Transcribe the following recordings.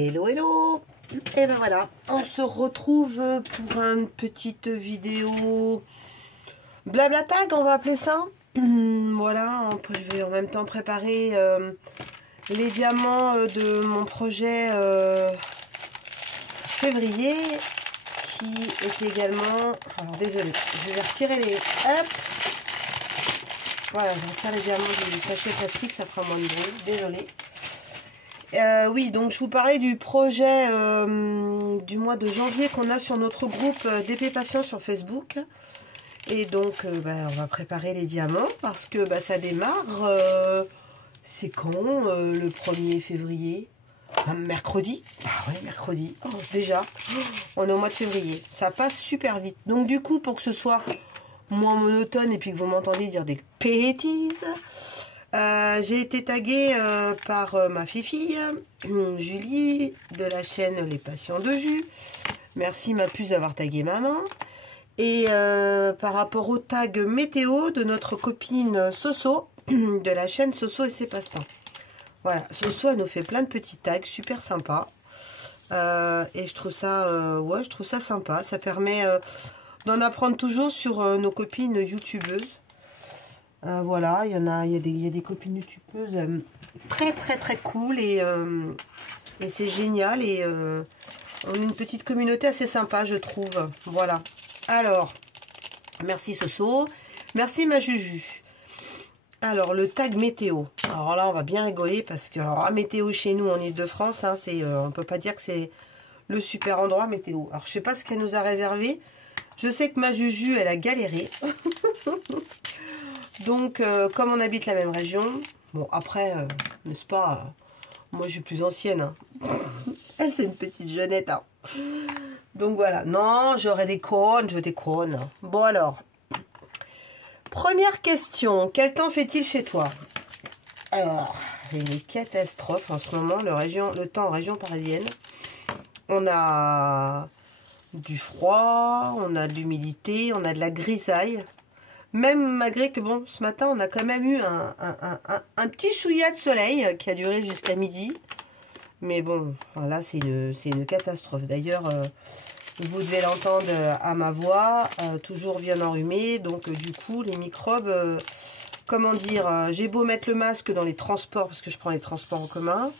Hello hello. Et ben voilà, on se retrouve pour une petite vidéo blabla tag, on va appeler ça. Voilà, je vais en même temps préparer les diamants de mon projet février, qui est également... Alors désolé, je vais retirer les... Hop. Voilà, je retire les diamants du sachet plastique, ça fera moins de bruit, désolé. Oui, donc je vous parlais du projet du mois de janvier qu'on a sur notre groupe d'épée passion sur Facebook. Et donc, on va préparer les diamants parce que ça démarre. C'est quand le 1er février? Mercredi. Ah ouais, mercredi. Oh, déjà, on est au mois de février. Ça passe super vite. Donc du coup, pour que ce soit moins monotone et puis que vous m'entendiez dire des bêtises... j'ai été taguée par ma fille Julie de la chaîne Les Patients de Jus. Merci ma puce d'avoir tagué maman. Et par rapport au tag météo de notre copine Soso de la chaîne Soso et ses passe-temps. Voilà, Soso elle nous fait plein de petits tags super sympas. Et je trouve ça, ouais, je trouve ça sympa. Ça permet d'en apprendre toujours sur nos copines youtubeuses. Voilà, il y a des copines youtubeuses très cool et c'est génial et on a une petite communauté assez sympa, je trouve. Voilà. Alors, merci Soso, merci ma Juju. Alors, le tag météo. Alors là, on va bien rigoler parce que alors, météo chez nous en Ile-de-France, hein, on peut pas dire que c'est le super endroit météo. Alors, je sais pas ce qu'elle nous a réservé. Je sais que ma Juju, elle a galéré. Donc, comme on habite la même région, bon, après, n'est-ce pas, moi, je suis plus ancienne. Hein. Elle, c'est une petite jeunette. Hein. Donc, voilà. Non, j'aurai des cônes, je déconne. Bon, alors. Première question. Quel temps fait-il chez toi? Alors, il y a une catastrophe en ce moment, le temps en région parisienne. On a du froid, on a de l'humidité, on a de la grisaille. Même malgré que, bon, ce matin, on a quand même eu un petit chouïa de soleil qui a duré jusqu'à midi. Mais bon, voilà, c'est une catastrophe. D'ailleurs, vous devez l'entendre à ma voix, toujours bien enrhumée. Donc, du coup, les microbes, comment dire, j'ai beau mettre le masque dans les transports, parce que je prends les transports en commun.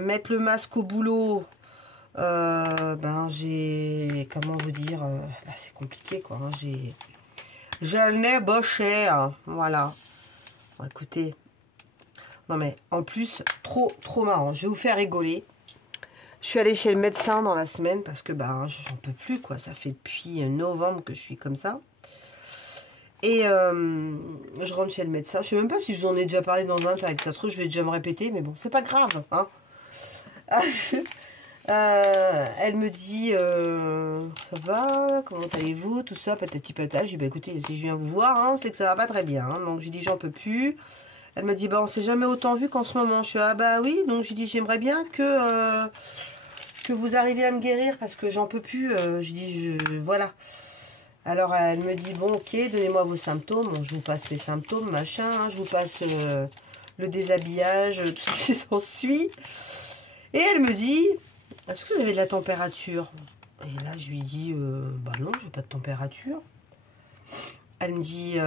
Mettre le masque au boulot, j'ai, comment vous dire, c'est compliqué, quoi. Hein, j'ai le nez boché, hein, voilà. Bon, écoutez, non mais en plus, trop marrant. Je vais vous faire rigoler. Je suis allée chez le médecin dans la semaine parce que j'en peux plus, quoi. Ça fait depuis novembre que je suis comme ça. Et je rentre chez le médecin. Je sais même pas si j'en ai déjà parlé dans un tag. Ça se trouve, je vais déjà me répéter, mais bon, c'est pas grave, hein. Elle me dit ça va, comment allez-vous, tout ça, patati patata. Je dis écoutez, si je viens vous voir, hein, c'est que ça va pas très bien. Hein. Donc j'ai dit j'en peux plus. Elle me dit on s'est jamais autant vu qu'en ce moment. Je suis oui. Donc j'ai dit j'aimerais bien que vous arriviez à me guérir parce que j'en peux plus. Je dis voilà. Alors elle me dit bon ok, donnez-moi vos symptômes. Bon, je vous passe mes symptômes, machin. Hein, je vous passe le déshabillage, tout ce qui s'ensuit. Et elle me dit est-ce que vous avez de la température? Et là, je lui dis, non, je n'ai pas de température. Elle me dit,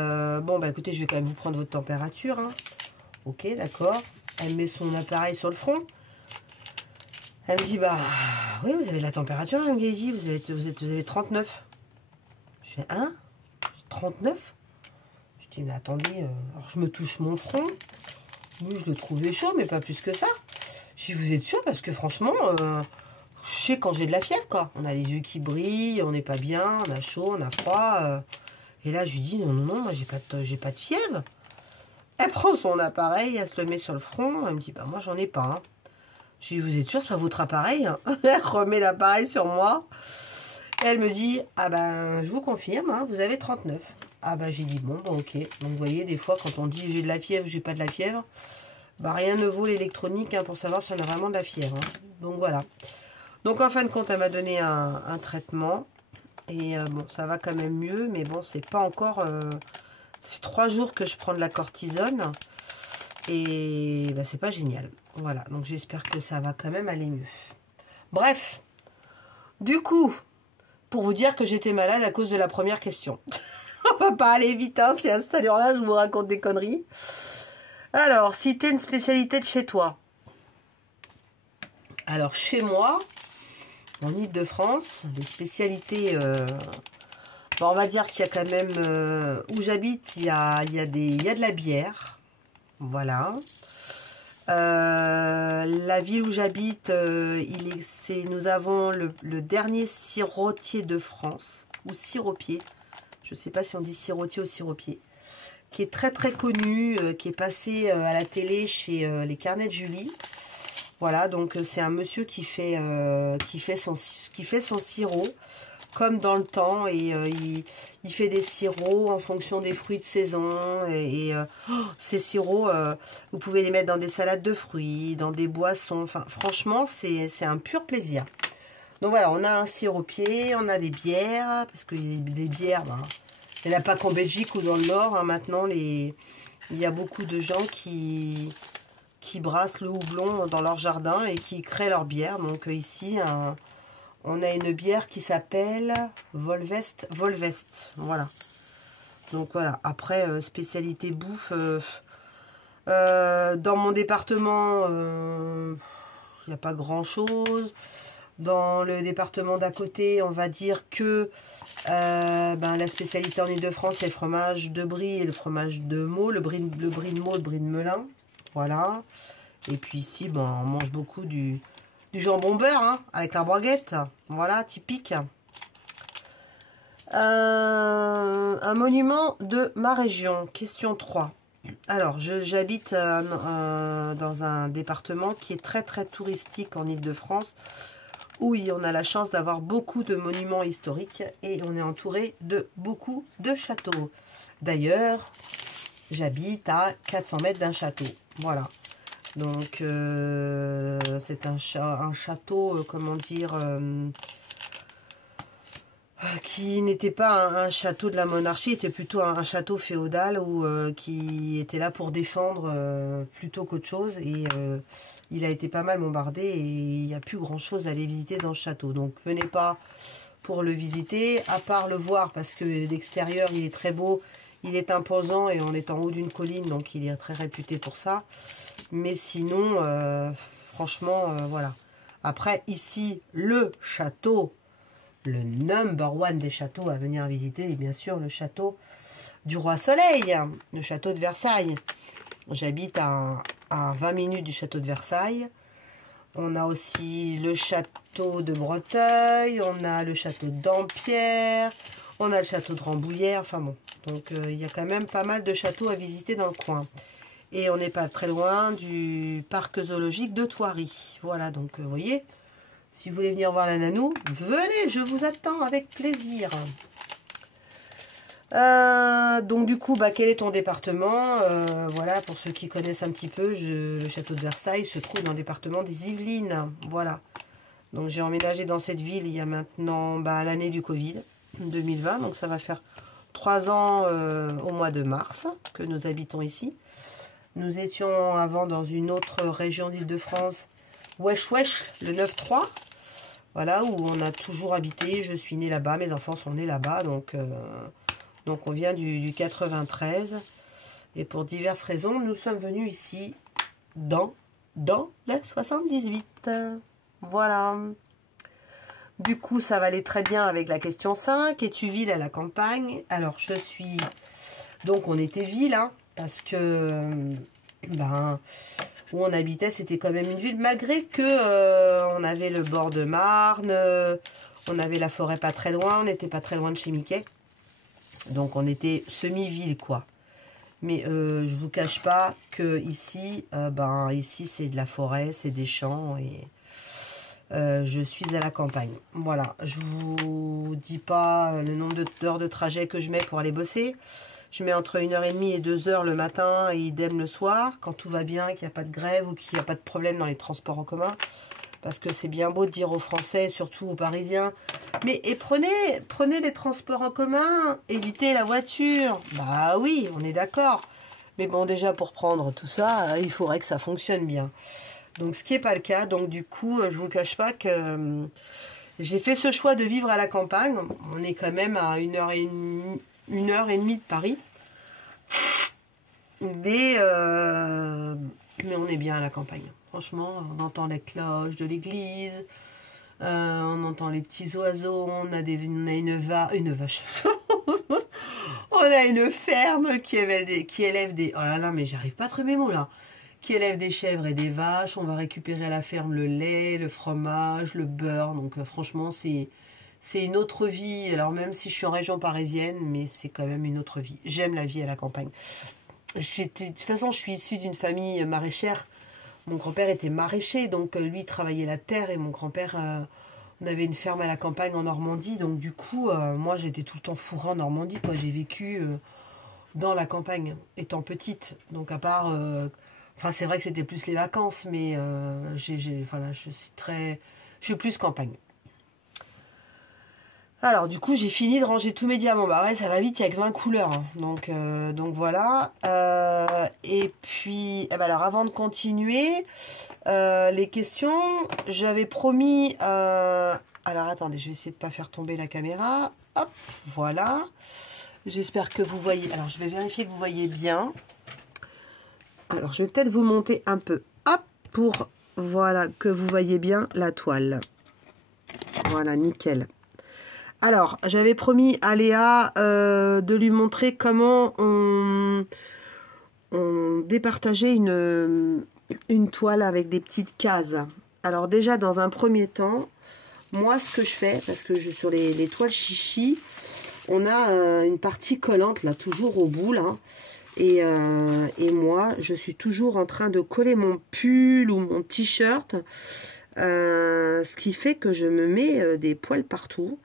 écoutez, je vais quand même vous prendre votre température. Hein. Ok, d'accord. Elle met son appareil sur le front. Elle me dit, oui, vous avez de la température, Mme Gazy, vous avez 39. Je fais, hein? 39? Je dis, mais attendez, alors je me touche mon front. Oui, je le trouvais chaud, mais pas plus que ça. Je dis, vous êtes sûr? Parce que franchement... je sais quand j'ai de la fièvre, quoi. On a les yeux qui brillent, on n'est pas bien, on a chaud, on a froid. Et là, je lui dis, non, moi, j'ai pas de fièvre. Elle prend son appareil, elle se le met sur le front. Elle me dit, moi, j'en ai pas. Hein. Je lui dis, vous êtes sûr, c'est pas votre appareil? Hein. Elle remet l'appareil sur moi. Et elle me dit, je vous confirme, hein, vous avez 39. J'ai dit, ok. Donc, vous voyez, des fois, quand on dit, j'ai de la fièvre, j'ai pas de la fièvre, rien ne vaut l'électronique hein, pour savoir si on a vraiment de la fièvre. Hein. Donc, voilà. Donc, en fin de compte, elle m'a donné un traitement. Et ça va quand même mieux. Mais bon, c'est pas encore... ça fait 3 jours que je prends de la cortisone. Et bah, c'est pas génial. Voilà, donc j'espère que ça va quand même aller mieux. Bref, du coup, pour vous dire que j'étais malade à cause de la première question. On va pas aller vite, hein, c'est à cette heure-là, je vous raconte des conneries. Alors, citer une spécialité de chez toi. Alors, chez moi, en Île-de-France, des spécialités... bon, on va dire qu'il y a quand même... où j'habite, il y a de la bière. Voilà. La ville où j'habite, nous avons le dernier sirotier de France. Ou siropier. Je ne sais pas si on dit sirotier ou siropier. Qui est très très connu, qui est passé à la télé chez les Carnets de Julie. Voilà, donc c'est un monsieur qui fait son sirop comme dans le temps, et il fait des sirops en fonction des fruits de saison, ces sirops, vous pouvez les mettre dans des salades de fruits, dans des boissons, enfin franchement c'est un pur plaisir. Donc voilà, on a un siropier, on a des bières, parce que les bières, ben, il n'y en a pas qu'en Belgique ou dans le Nord, hein, maintenant il y a beaucoup de gens qui brassent le houblon dans leur jardin et qui créent leur bière. Donc ici, on a une bière qui s'appelle Volvest. Voilà. Donc voilà. Après, spécialité bouffe. Dans mon département, il n'y a pas grand-chose. Dans le département d'à côté, on va dire que la spécialité en Île-de-France, c'est le fromage de Brie et le fromage de Meaux, le brie de Meaux, le brie de Melun. Voilà. Et puis ici, on mange beaucoup du jambon beurre, hein, avec la baguette. Voilà, typique. Un monument de ma région. Question 3. Alors, j'habite dans un département qui est très très touristique en Île-de-France, où on a la chance d'avoir beaucoup de monuments historiques et on est entouré de beaucoup de châteaux. D'ailleurs, j'habite à 400 mètres d'un château. Voilà. Donc, c'est un château, comment dire, qui n'était pas un château de la monarchie, était plutôt un château féodal qui était là pour défendre plutôt qu'autre chose. Et il a été pas mal bombardé et il n'y a plus grand chose à aller visiter dans ce château. Donc, venez pas pour le visiter, à part le voir parce que d'extérieur, il est très beau. Il est imposant et on est en haut d'une colline, donc il est très réputé pour ça. Mais sinon, franchement, voilà. Après, ici, le château, le number one des châteaux à venir visiter, est bien sûr le château du Roi Soleil, le château de Versailles. J'habite à 20 minutes du château de Versailles. On a aussi le château de Breteuil, on a le château d'Ampierre, on a le château de Rambouillet, enfin bon. Donc, il y a quand même pas mal de châteaux à visiter dans le coin. Et on n'est pas très loin du parc zoologique de Thoiry. Voilà, donc, vous voyez, si vous voulez venir voir la nanou, venez, je vous attends avec plaisir. Donc, du coup, quel est ton département? Voilà, pour ceux qui connaissent un petit peu, le château de Versailles se trouve dans le département des Yvelines. Voilà. Donc, j'ai emménagé dans cette ville il y a maintenant l'année du Covid, 2020. Donc, ça va faire 3 ans au mois de mars que nous habitons ici. Nous étions avant dans une autre région d'Île-de-France, Wesh, le 9-3. Voilà, où on a toujours habité. Je suis née là-bas, mes enfants sont nés là-bas. Donc on vient du 93. Et pour diverses raisons, nous sommes venus ici dans le 78. Voilà. Du coup, ça va aller très bien avec la question 5. Es-tu ville à la campagne? Alors, je suis... Donc, on était ville, hein, parce que... où on habitait, c'était quand même une ville. Malgré que on avait le bord de Marne, on avait la forêt pas très loin, on n'était pas très loin de chez Mickey. Donc, on était semi-ville, quoi. Mais je vous cache pas que ici, ici, c'est de la forêt, c'est des champs et... je suis à la campagne. Voilà, je vous dis pas le nombre d'heures de trajet que je mets pour aller bosser. Je mets entre 1h30 et 2h le matin et idem le soir, quand tout va bien, qu'il n'y a pas de grève ou qu'il n'y a pas de problème dans les transports en commun. Parce que c'est bien beau de dire aux Français, surtout aux Parisiens, mais prenez les transports en commun, évitez la voiture. Bah oui, on est d'accord. Mais bon, déjà, pour prendre tout ça, il faudrait que ça fonctionne bien. Donc, ce qui n'est pas le cas. Donc, du coup, je vous cache pas que j'ai fait ce choix de vivre à la campagne. On est quand même à 1 heure et demie de Paris. Mais on est bien à la campagne. Franchement, on entend les cloches de l'église. On entend les petits oiseaux. On a une vache. On a une ferme qui élève des... Oh là là, mais j'arrive pas à trouver mes mots là. Qui élève des chèvres et des vaches. On va récupérer à la ferme le lait, le fromage, le beurre. Donc franchement, c'est une autre vie. Alors même si je suis en région parisienne, mais c'est quand même une autre vie. J'aime la vie à la campagne. De toute façon, je suis issue d'une famille maraîchère. Mon grand-père était maraîcher, donc lui, il travaillait la terre. Et mon grand-père, on avait une ferme à la campagne en Normandie. Donc du coup, moi, j'étais tout le temps fourrée en Normandie, quoi. J'ai vécu dans la campagne, étant petite. Donc à part... Enfin, c'est vrai que c'était plus les vacances, mais voilà, je suis plus campagne. Alors, du coup, j'ai fini de ranger tous mes diamants. Bah ouais, ça va vite, il n'y a que 20 couleurs. Hein. Donc voilà. Et puis, eh ben alors, avant de continuer, les questions, j'avais promis... alors, attendez, je vais essayer de ne pas faire tomber la caméra. Hop, voilà. J'espère que vous voyez... Alors, je vais vérifier que vous voyez bien. Alors, je vais peut-être vous monter un peu. Hop, pour, voilà, que vous voyez bien la toile. Voilà, nickel. Alors, j'avais promis à Léa de lui montrer comment on départageait une toile avec des petites cases. Alors déjà, dans un premier temps, moi, ce que je fais, parce que sur les toiles chichi, on a une partie collante, là, toujours au bout, là. Et moi, je suis toujours en train de coller mon pull ou mon t-shirt, ce qui fait que je me mets des poils partout.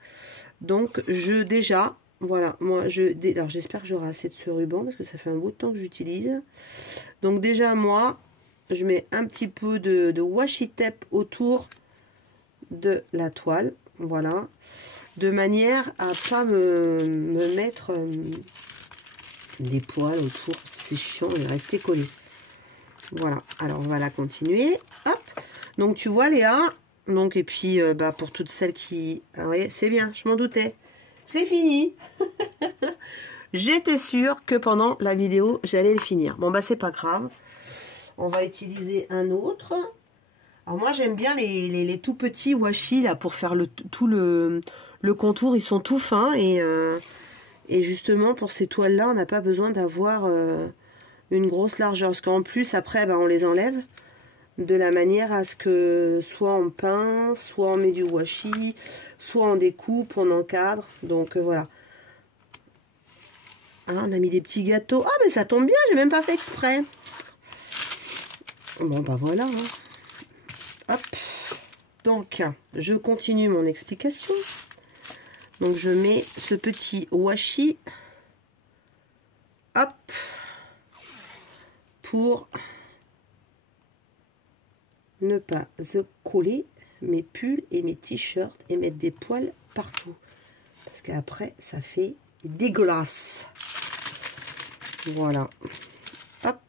Donc, voilà, alors j'espère que j'aurai assez de ce ruban, parce que ça fait un bout de temps que j'utilise. Donc déjà, moi, je mets un petit peu de washi tape autour de la toile, voilà, de manière à pas me mettre des poils autour, c'est chiant, il rester collé. Voilà, alors on va la continuer. Hop, donc tu vois Léa, donc et puis pour toutes celles qui... Ah oui, c'est bien, je m'en doutais. Je l'ai fini. J'étais sûre que pendant la vidéo, j'allais le finir. Bon bah c'est pas grave. On va utiliser un autre. Alors moi j'aime bien les tout petits washi là pour faire tout le contour. Ils sont tout fins et justement pour ces toiles là on n'a pas besoin d'avoir une grosse largeur. Parce qu'en plus après on les enlève de la manière à ce que soit on peint, soit on met du washi, soit on découpe, on encadre. Donc voilà. Ah, on a mis des petits gâteaux. Ah mais ça tombe bien, j'ai même pas fait exprès. Bon bah voilà. Hein. Hop. Donc je continue mon explication. Donc je mets ce petit washi. Hop. Pour ne pas coller mes pulls et mes t-shirts et mettre des poils partout. Parce qu'après, ça fait dégueulasse. Voilà. Hop.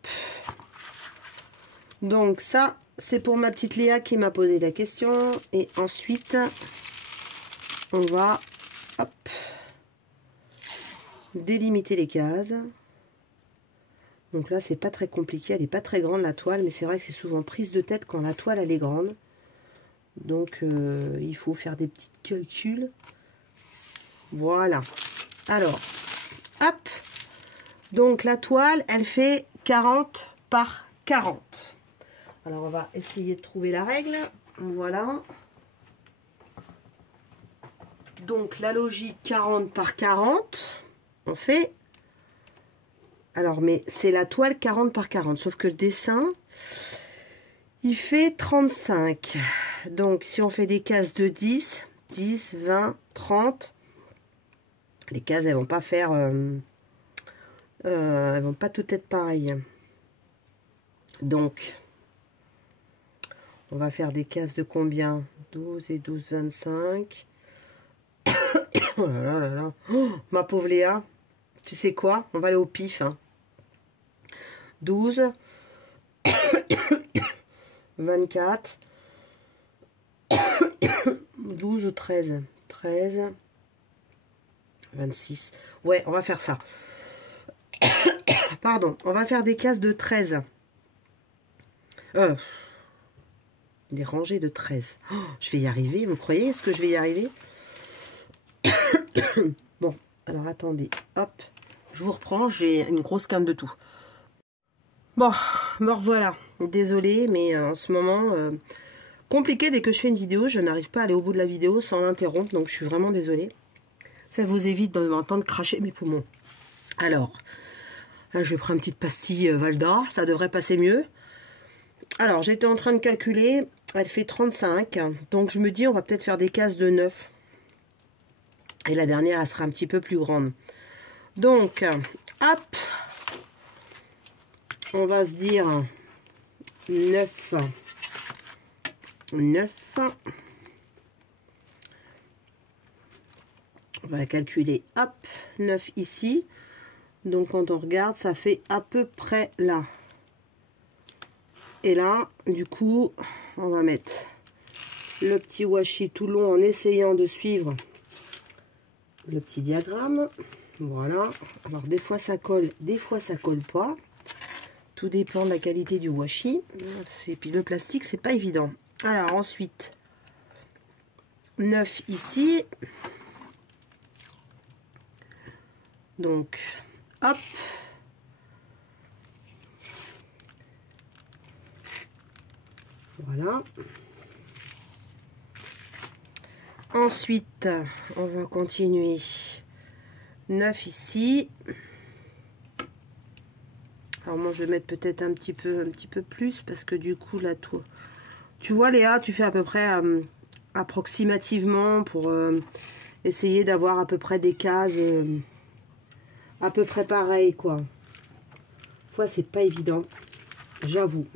Donc ça, c'est pour ma petite Léa qui m'a posé la question. Et ensuite, on va hop, délimiter les cases. Donc là, c'est pas très compliqué. Elle n'est pas très grande, la toile. Mais c'est vrai que c'est souvent prise de tête quand la toile, elle est grande. Donc, il faut faire des petits calculs. Voilà. Alors, hop. Donc, la toile, elle fait 40 par 40. Alors, on va essayer de trouver la règle. Voilà. Donc, la logique 40 par 40, on fait... Alors, mais c'est la toile 40 par 40, sauf que le dessin, il fait 35. Donc, si on fait des cases de 10, 10, 20, 30, les cases, elles vont pas faire... elles vont pas toutes être pareilles. Donc, on va faire des cases de combien? 12 et 12, 25. Oh là là là là. Oh, ma pauvre Léa, tu sais quoi? On va aller au pif, hein. 12, 24, 12 ou 13, 13, 26. Ouais, on va faire ça. Pardon, on va faire des cases de 13. Des rangées de 13. Oh, je vais y arriver, vous croyez? Est-ce que je vais y arriver? Bon, alors attendez, hop, je vous reprends, j'ai une grosse canne de tout. Bon, me revoilà. Désolée, mais en ce moment, compliqué dès que je fais une vidéo, je n'arrive pas à aller au bout de la vidéo sans l'interrompre, donc je suis vraiment désolée. Ça vous évite de m'entendre cracher mes poumons. Alors, là, je vais prendre une petite pastille Valda, ça devrait passer mieux. Alors, j'étais en train de calculer, elle fait 35, donc je me dis, on va peut-être faire des cases de 9. Et la dernière, elle sera un petit peu plus grande. Donc, hop, on va se dire 9. 9. On va calculer, hop, 9 ici. Donc, quand on regarde, ça fait à peu près là. Et là, du coup, on va mettre le petit washi tout long en essayant de suivre le petit diagramme. Voilà. Alors, des fois, ça colle, des fois, ça colle pas. Tout dépend de la qualité du washi. Et puis, le plastique, c'est pas évident. Alors, ensuite, 9 ici. Donc, hop. Voilà. Ensuite, on va continuer. 9 ici. Alors moi, je vais mettre peut-être un petit peu plus parce que du coup, là, tout. Tu vois, Léa, tu fais à peu près approximativement pour essayer d'avoir à peu près des cases à peu près pareilles, quoi. Des fois, c'est pas évident, j'avoue.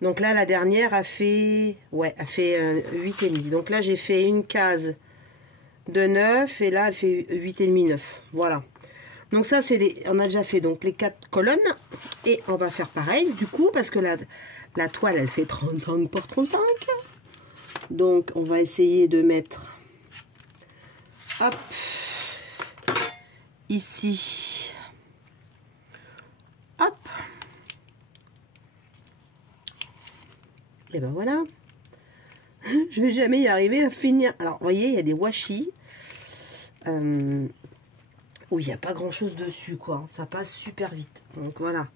Donc là, la dernière a fait, ouais, a fait 8,5. Donc là, j'ai fait une case de 9 et là, elle fait 8,5, 9. Voilà. Donc ça, c'est des, on a déjà fait donc les 4 colonnes et on va faire pareil du coup parce que la toile, elle fait 35 par 35. Donc, on va essayer de mettre, hop, ici, hop. Et ben voilà. Je vais jamais y arriver à finir. Alors, vous voyez, il y a des washi. Où il n'y a pas grand chose dessus, quoi. Ça passe super vite. Donc, voilà.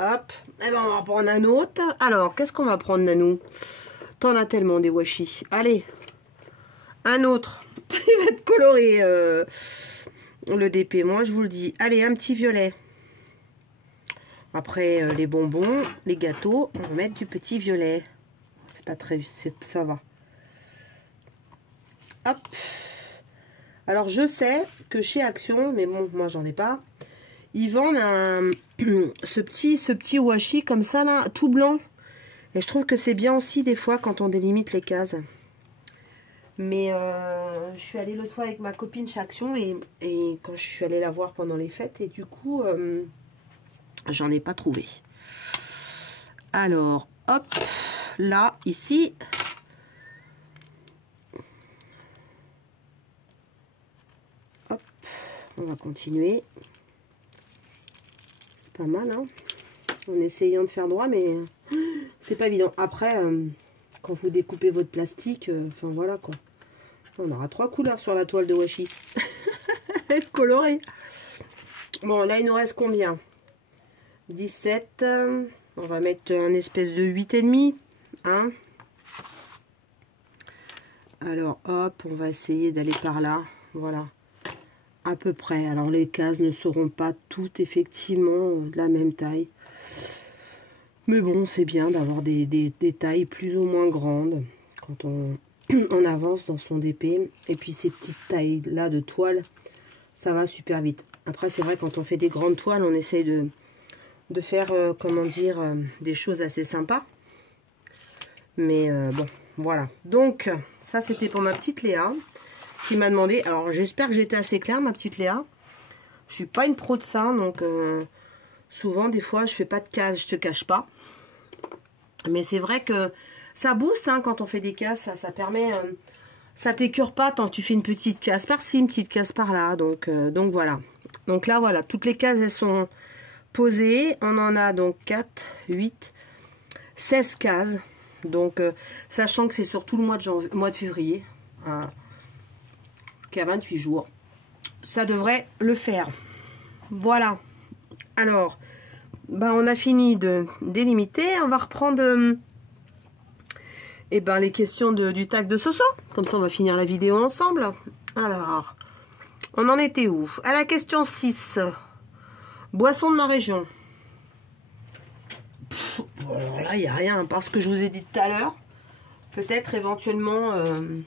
Hop. Et ben, on va prendre un autre. Alors, qu'est-ce qu'on va prendre, Nanou? T'en as tellement des washi. Allez. Un autre. Il va être coloré, le DP. Moi, je vous le dis. Allez, un petit violet. Après, les bonbons, les gâteaux, on va mettre du petit violet. C'est pas très... ça va. Hop. Alors, je sais que chez Action, mais bon, moi, j'en ai pas, ils vendent ce petit washi comme ça, là, tout blanc. Et je trouve que c'est bien aussi, des fois, quand on délimite les cases. Mais je suis allée l'autre fois avec ma copine chez Action et quand je suis allée la voir pendant les fêtes, et du coup, j'en ai pas trouvé. Alors, hop, là, ici... On va continuer. C'est pas mal, hein, en essayant de faire droit, mais c'est pas évident. Après, quand vous découpez votre plastique, enfin voilà quoi. On aura 3 couleurs sur la toile de washi. Elle est colorée. Bon, là, il nous reste combien? 17. On va mettre un espèce de 8,5. Hein? Alors, hop, on va essayer d'aller par là. Voilà. À peu près. Alors les cases ne seront pas toutes effectivement de la même taille. Mais bon, c'est bien d'avoir des tailles plus ou moins grandes quand on avance dans son DP. Et puis ces petites tailles là de toile, ça va super vite. Après c'est vrai quand on fait des grandes toiles, on essaye de faire, comment dire, des choses assez sympas. Mais bon, voilà. Donc ça c'était pour ma petite Léa. Qui m'a demandé, alors j'espère que j'étais assez claire ma petite Léa, je suis pas une pro de ça, donc Souvent, des fois, je fais pas de cases, je te cache pas. Mais c'est vrai que ça booste hein, quand on fait des cases, ça permet... ça t'écœure pas tant que tu fais une petite case par-ci, une petite case par-là. Donc voilà. Donc là, voilà, toutes les cases, elles sont posées. On en a donc 4, 8, 16 cases. Donc, sachant que c'est sur tout le mois de février, hein, qui a 28 jours, ça devrait le faire. Voilà. Alors, ben, on a fini de délimiter. On va reprendre les questions du tag de Soso. Comme ça, on va finir la vidéo ensemble. Alors, on en était où? À la question 6. Boisson de ma région. Alors là, il n'y a rien, parce que je vous ai dit tout à l'heure. Peut-être éventuellement de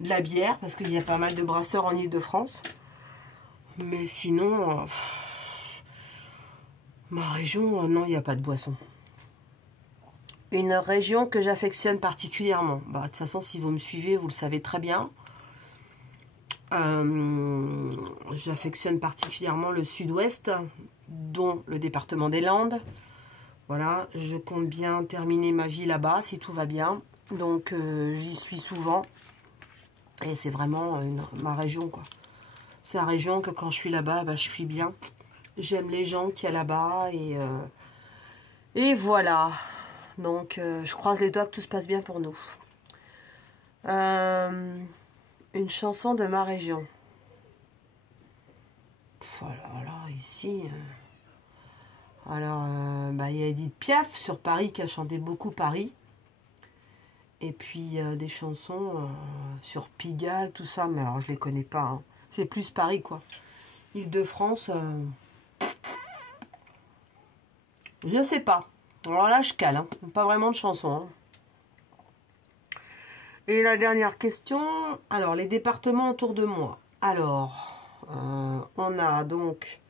la bière, parce qu'il y a pas mal de brasseurs en Ile-de-France. Mais sinon, ma région, non, il n'y a pas de boisson. Une région que j'affectionne particulièrement. Bah, de toute façon, si vous me suivez, vous le savez très bien. J'affectionne particulièrement le sud-ouest, dont le département des Landes. Voilà, je compte bien terminer ma vie là-bas, si tout va bien. Donc, j'y suis souvent. Et c'est vraiment ma région, quoi. C'est la région que quand je suis là-bas, bah, je suis bien. J'aime les gens qu'il y a là-bas. Et voilà. Donc, je croise les doigts que tout se passe bien pour nous. Une chanson de ma région. Voilà, ici... Alors, il y a Edith Piaf sur Paris qui a chanté beaucoup Paris. Et puis, des chansons sur Pigalle, tout ça. Mais alors, je les connais pas. Hein. C'est plus Paris, quoi. Île-de-France, je sais pas. Alors là, je cale. Hein. Pas vraiment de chansons. Hein. Et la dernière question. Alors, les départements autour de moi. Alors, on a donc...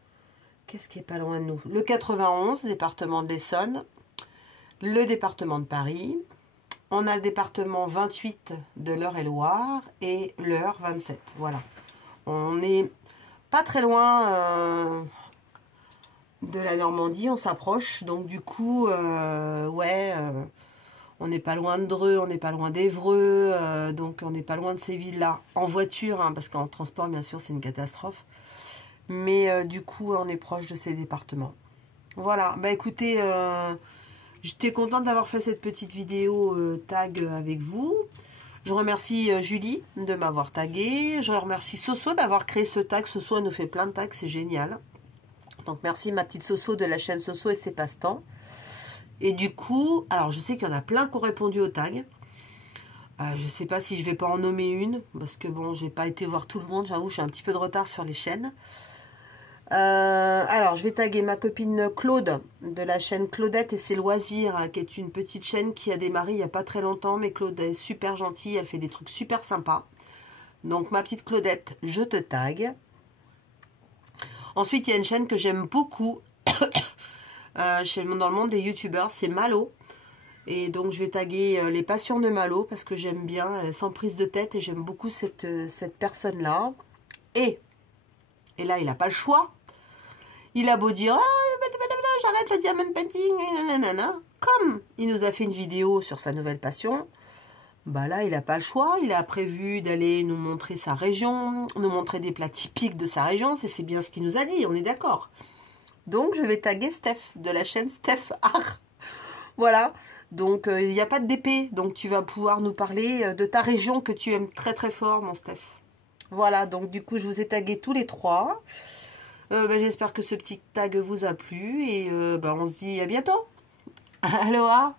Qu'est-ce qui est pas loin de nous? Le 91, département de l'Essonne. Le département de Paris. On a le département 28 de l'Eure-et-Loire. Et l'Eure 27. Voilà. On n'est pas très loin de la Normandie. On s'approche. Donc du coup, on n'est pas loin de Dreux. On n'est pas loin d'Évreux. Donc on n'est pas loin de ces villes-là. En voiture, hein, parce qu'en transport, bien sûr, c'est une catastrophe. Mais du coup, on est proche de ces départements. Voilà. Bah écoutez, j'étais contente d'avoir fait cette petite vidéo tag avec vous. Je remercie Julie de m'avoir tagué. Je remercie Soso d'avoir créé ce tag. Soso, elle nous fait plein de tags, c'est génial. Donc merci ma petite Soso de la chaîne Soso et ses passe-temps. Et du coup, alors je sais qu'il y en a plein qui ont répondu au tag. Je ne sais pas si je vais pas en nommer une. Parce que bon, j'ai pas été voir tout le monde. J'avoue, j'ai un petit peu de retard sur les chaînes. Alors, je vais taguer ma copine Claude de la chaîne Claudette et ses loisirs, hein, qui est une petite chaîne qui a démarré il n'y a pas très longtemps. Mais Claude est super gentille, elle fait des trucs super sympas. Donc, ma petite Claudette, je te tague. Ensuite, il y a une chaîne que j'aime beaucoup dans le monde des youtubeurs, c'est Malo. Et donc, je vais taguer les passions de Malo parce que j'aime bien, sans prise de tête, et j'aime beaucoup cette personne-là. Et là, il n'a pas le choix. Il a beau dire « j'arrête le diamond painting », nanana. Comme il nous a fait une vidéo sur sa nouvelle passion, bah là, il n'a pas le choix. Il a prévu d'aller nous montrer sa région, nous montrer des plats typiques de sa région. C'est bien ce qu'il nous a dit, on est d'accord. Donc, je vais taguer Steph de la chaîne Steph Art. Voilà. Donc, il n'y a pas de DP. Donc, tu vas pouvoir nous parler de ta région que tu aimes très très fort, mon Steph. Voilà. Donc, du coup, je vous ai tagué tous les trois. J'espère que ce petit tag vous a plu. Et on se dit à bientôt. Aloha.